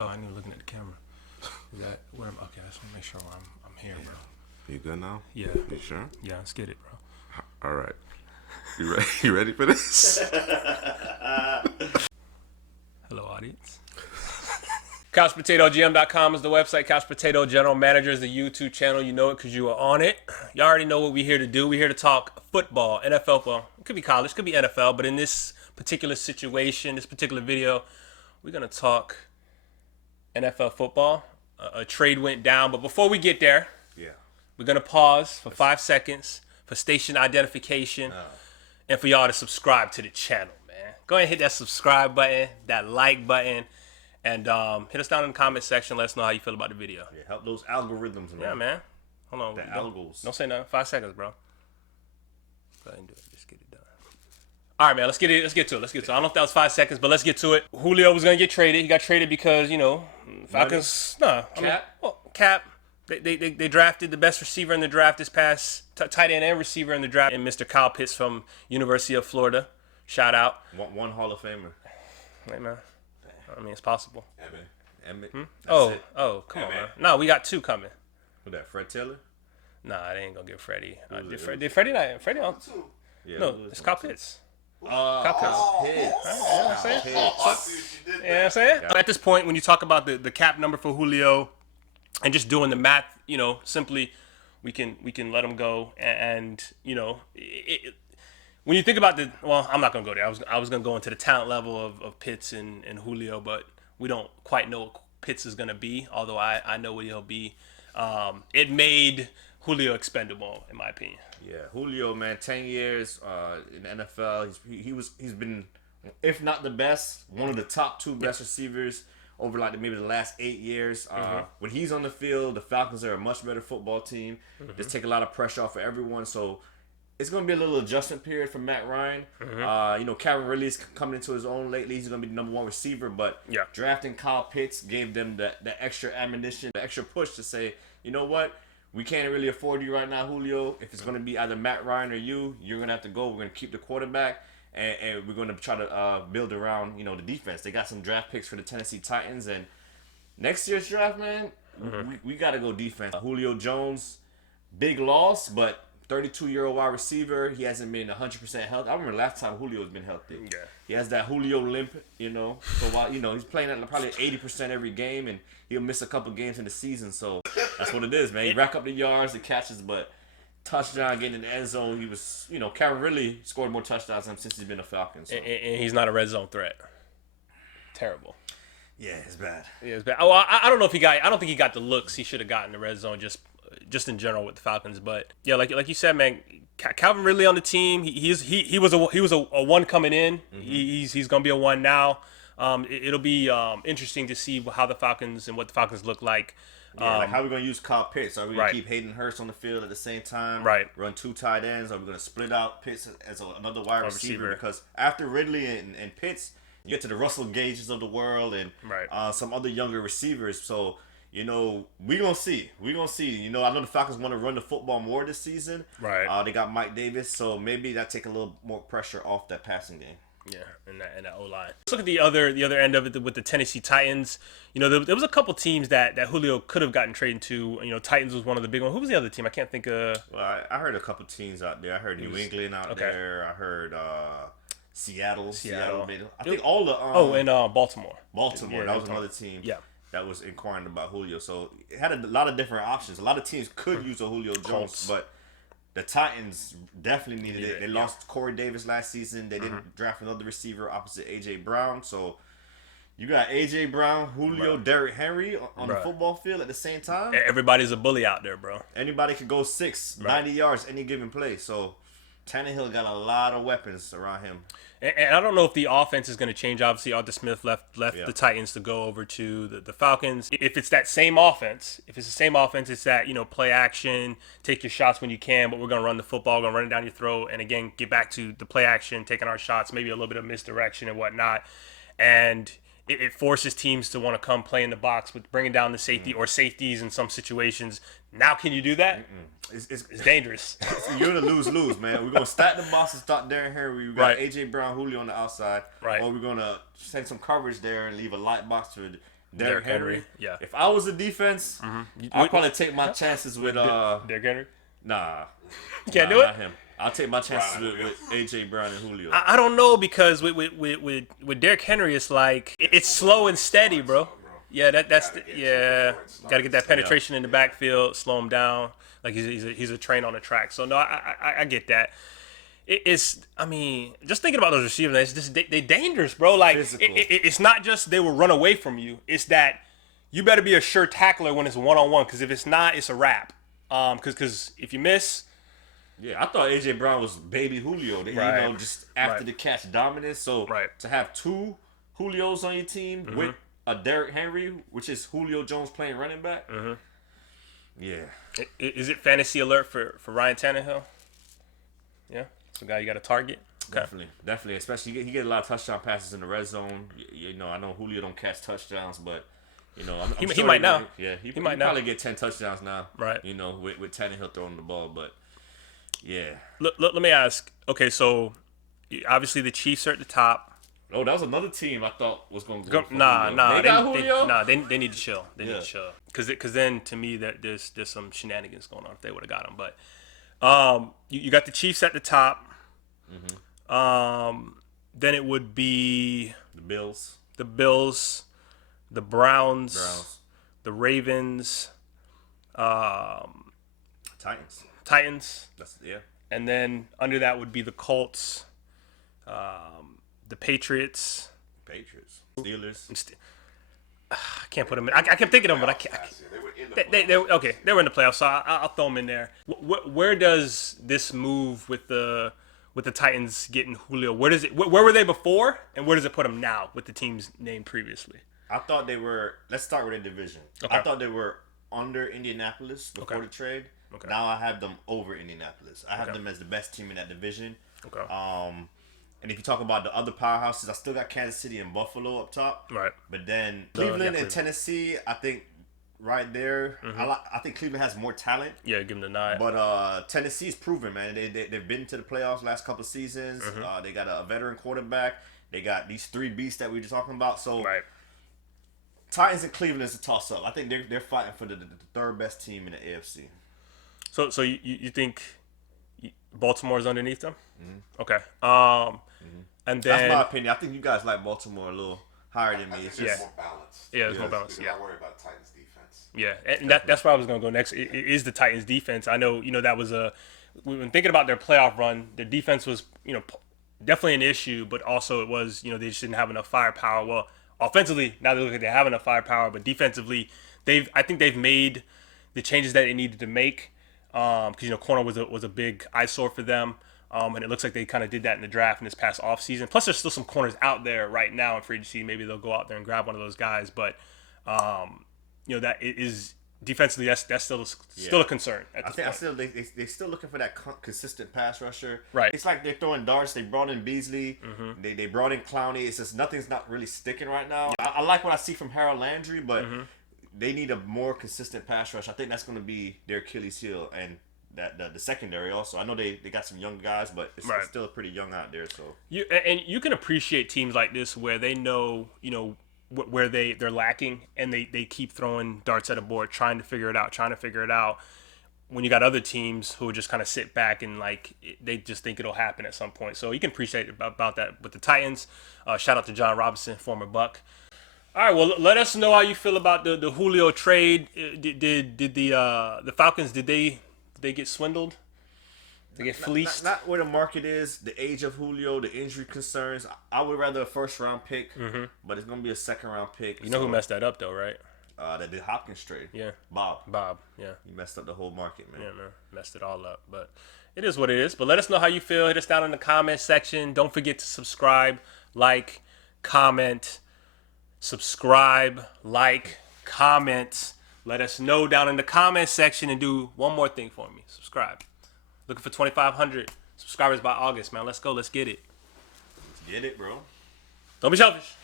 Oh, I knew looking at the camera. Is that where I'm? Okay, I just want to make sure I'm here, bro. You good now? Yeah. You sure? Yeah, let's get it, bro. All right. You ready? You ready for this? Hello, audience. CouchPotatoGM.com is the website. Couch Potato General Manager is the YouTube channel. You know it because you are on it. You already know what we're here to do. We're here to talk football, NFL. Well, it could be college, it could be NFL, but in this particular situation, this particular video, we're going to talk NFL football. A trade went down, but before we get there, we're going to pause for 5 seconds for station identification and for y'all to subscribe to the channel, man. Go ahead and hit that subscribe button, that like button, and hit us down in the comment section. Let us know how you feel about the video. Yeah, help those algorithms, man. Yeah, man. Hold on. The algos. Don't say nothing. 5 seconds, bro. Go ahead and do it. Just get it done. All right, man. Let's get to it. I don't know if that was 5 seconds, but let's get to it. Julio was gonna get traded. He got traded because Falcons. Cap. They drafted the best receiver in the draft this past tight end and receiver in the draft, and Mr. Kyle Pitts from University of Florida. Shout out. One Hall of Famer. Hey, man. I mean, it's possible. Emmett. Come on, man. No, we got two coming. Who that? Fred Taylor? Nah, they ain't gonna get Freddie. Did Freddie not? Freddie on? Yeah, No, it's Kyle Pitts. Pitts. You know what I'm saying? At this point, when you talk about the cap number for Julio and just doing the math, simply we can let him go. And when you think about I'm not gonna go there. I was gonna go into the talent level of Pitts and Julio, but we don't quite know what Pitts is gonna be. Although I know what he'll be. It made Julio expendable, in my opinion. Yeah, Julio, man, 10 years in the NFL. He's been, if not the best, one of the top two best receivers over maybe the last 8 years. When he's on the field, the Falcons are a much better football team. Just take a lot of pressure off of everyone. So it's going to be a little adjustment period for Matt Ryan. Calvin Ridley's coming into his own lately. He's going to be the number one receiver. But drafting Kyle Pitts gave them the extra ammunition, the extra push to say, you know what? We can't really afford you right now, Julio. If it's going to be either Matt Ryan or you're going to have to go. We're going to keep the quarterback, and we're going to try to build around, the defense. They got some draft picks for the Tennessee Titans, and next year's draft, man, we got to go defense. Julio Jones, big loss, but 32-year-old wide receiver. He hasn't been 100% healthy. I remember last time Julio's been healthy. Yeah. He has that Julio limp, So while he's playing at probably 80% every game, and he'll miss a couple games in the season. So that's what it is, man. He rack up the yards, the catches, but touchdown, getting in the end zone. He was, Calvin Ridley scored more touchdowns than him since he's been a Falcon. So. And he's not a red zone threat. Terrible. Yeah, it's bad. Yeah, it's bad. Oh, I don't know if I don't think he got the looks he should have gotten in the red zone just in general with the Falcons. But yeah, like you said, man, Calvin Ridley on the team. He was a one coming in. He's gonna be a one now. It'll be interesting to see how the Falcons and what the Falcons look like. Yeah, how are we going to use Kyle Pitts? Are we going to keep Hayden Hurst on the field at the same time? Right. Run two tight ends? Are we going to split out Pitts as another wide receiver? Because after Ridley and Pitts, you get to the Russell Gages of the world and some other younger receivers. So, we're going to see. We're going to see. I know the Falcons want to run the football more this season. Right. They got Mike Davis, so maybe that take a little more pressure off that passing game. Yeah, and that O-line. Let's look at the other end of it with the Tennessee Titans. There was a couple teams that Julio could have gotten traded to. Titans was one of the big ones. Who was the other team? I can't think of. Well, I heard a couple teams out there. I heard New England out there. I heard Seattle. I think all the. Baltimore. Baltimore. That was another team. Yeah. That was inquiring about Julio. So it had a lot of different options. A lot of teams could use a Julio Jones, but the Titans definitely needed it. They lost Corey Davis last season. They didn't draft another receiver opposite A.J. Brown. So you got A.J. Brown, Julio, Derrick Henry on the football field at the same time. Everybody's a bully out there, bro. Anybody could go 90 yards any given play. So Tannehill got a lot of weapons around him. And I don't know if the offense is going to change. Obviously, Arthur Smith left the Titans to go over to the Falcons. If it's that same offense, it's that, play action, take your shots when you can, but we're going to run the football, we're going to run it down your throat, and again, get back to the play action, taking our shots, maybe a little bit of misdirection and whatnot. And it forces teams to want to come play in the box with bringing down the safety or safeties in some situations. Now, can you do that? It's dangerous. You're in a lose-lose, man. We're going to stack the box and start Derrick Henry. We got A.J. Brown, Julio on the outside. Right. Or we're going to send some coverage there and leave a light box for Derrick Henry. Yeah. If I was a defense, I'd probably take my chances with Derrick Henry. Nah, Can't do it. not him. I'll take my chances with AJ Brown and Julio. I don't know because with Derrick Henry, it's like it's slow and steady, bro. Yeah, that's got to get that penetration in the backfield, slow him down. Like he's a train on the track. So no, I get that. I mean, just thinking about those receivers, it's just they dangerous, bro. Like it's not just they will run away from you. It's that you better be a sure tackler when it's 1-on-1. Because if it's not, it's a wrap. Because if you miss. Yeah, I thought AJ Brown was baby Julio. You know, just after the catch dominance. So to have two Julios on your team with a Derrick Henry, which is Julio Jones playing running back. Yeah. Is it fantasy alert for Ryan Tannehill? Yeah, it's a guy you got to target. Okay. Definitely. Especially he get a lot of touchdown passes in the red zone. You know, I know Julio don't catch touchdowns, but you know, I'm he sure might now. Yeah, he might probably now. get 10 touchdowns now. Right. You know, with Tannehill throwing the ball, but yeah. Let me ask. Okay, so obviously the Chiefs are at the top. Oh, that was another team I thought was going to go. Nah. They got Julio? They need to chill. They need to chill. Because then to me there's some shenanigans going on if they would have got him. But you got the Chiefs at the top. Then it would be the Bills, the Browns, the Ravens, Titans. And then under that would be the Colts, the Patriots, Steelers. I can't put them in. I kept thinking of them, but I can't. They were in the playoffs, so I'll throw them in there. Where does this move with the Titans getting Julio? Where were they before, and where does it put them now with the teams named previously? I thought they were. Let's start with their division. Okay. I thought they were under Indianapolis before the trade. Okay. Now I have them over Indianapolis. I have them as the best team in that division. Okay. And if you talk about the other powerhouses, I still got Kansas City and Buffalo up top. Right. But then Cleveland and Tennessee, I think right there, I think Cleveland has more talent. Yeah, give them the nod. But Tennessee's proven, man. They've been to the playoffs last couple of seasons. They got a veteran quarterback. They got these three beasts that we were just talking about. So Titans and Cleveland is a toss-up. I think they're fighting for the third best team in the AFC. So you think Baltimore's underneath them? Okay. And then that's my opinion. I think you guys like Baltimore a little higher than me. It's just more balanced. Yeah, it's more balanced. You're not worried about Titans defense. Yeah, and that's where I was going to go next. It is the Titans defense. I know, that was when thinking about their playoff run, their defense was, definitely an issue, but also it was, they just didn't have enough firepower. Well, offensively, now they look like they have enough firepower, but defensively, I think they've made the changes that they needed to make. Because corner was a big eyesore for them, and it looks like they kind of did that in the draft in this past offseason. Plus, there's still some corners out there right now in free agency. Maybe they'll go out there and grab one of those guys, but that is defensively that's still a concern. At this point. They're still looking for that consistent pass rusher. Right. It's like they're throwing darts. They brought in Beasley. They brought in Clowney. It's just nothing's not really sticking right now. I like what I see from Harold Landry, but. They need a more consistent pass rush. I think that's going to be their Achilles heel, and that the secondary also. I know they got some young guys, but it's still pretty young out there. So you can appreciate teams like this where they know where they're lacking, and they keep throwing darts at a board, trying to figure it out. When you got other teams who just kind of sit back and they just think it'll happen at some point. So you can appreciate about that. With the Titans, shout out to John Robinson, former Buck. All right, well, let us know how you feel about the Julio trade. Did the Falcons, did they get swindled? Did they get fleeced? Not where the market is, the age of Julio, the injury concerns. I would rather a first-round pick, but it's going to be a second-round pick. You know who messed that up, though, right? The Hopkins trade. Yeah. Bob, yeah. He messed up the whole market, man. Yeah, man. Messed it all up. But it is what it is. But let us know how you feel. Hit us down in the comment section. Don't forget to subscribe, like, comment. Subscribe, like, comment. Let us know down in the comment section, and do one more thing for me. Subscribe. Looking for 2,500 subscribers by August, man. Let's go. Let's get it. Let's get it, bro. Don't be selfish.